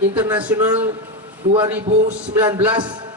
Internasional 2019.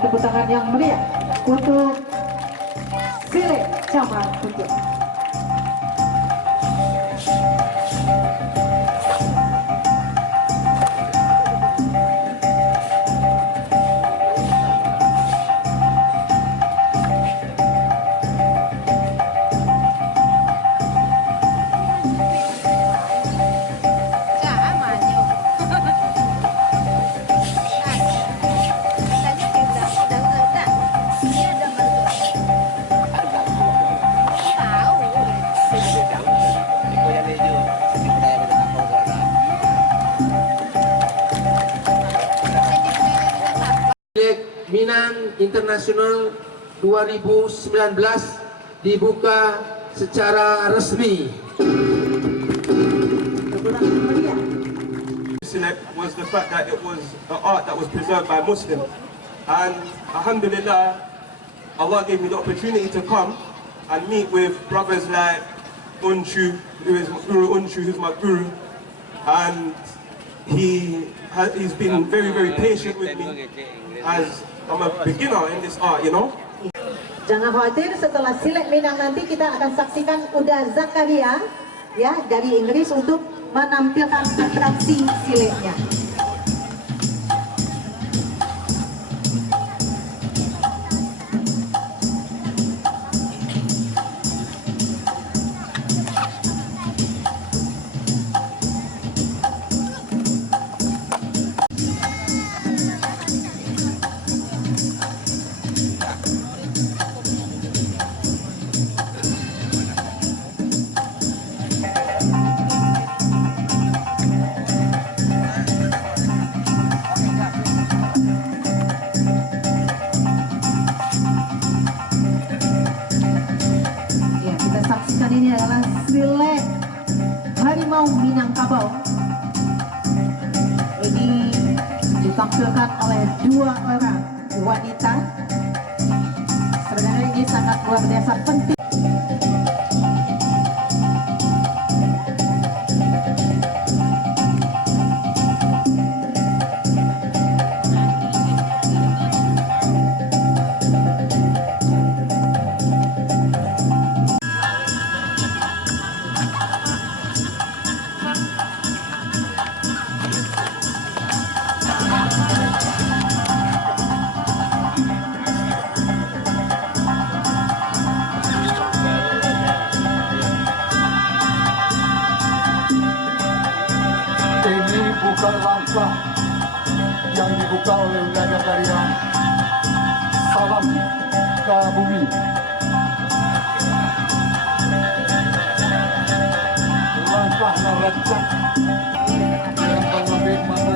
Tepuk tangan yang meriah untuk Silet Camat Pucuk. Minang Internasional 2019 dibuka secara resmi. Silet was the fact that it was an art that was preserved by Muslims, and alhamdulillah, Allah gave me the opportunity to come and meet with brothers like Unshu, who is Guru Unshu, who's my guru, and he's been very, very patient with me as I'm a beginner in this art, you know. Jangan khawatir, setelah Silet Minang nanti kita akan saksikan Uda Zakaria ya dari Inggris untuk menampilkan atraksi sileknya. Ya, kita saksikan ini adalah silek harimau Minangkabau. Ini ditampilkan oleh 2 orang wanita. Sebenarnya ini sangat luar biasa penting. Ini bukan langkah yang dibuka oleh wilayah Darian. Salam ke bumi. Langkah narancak yang mengambil mana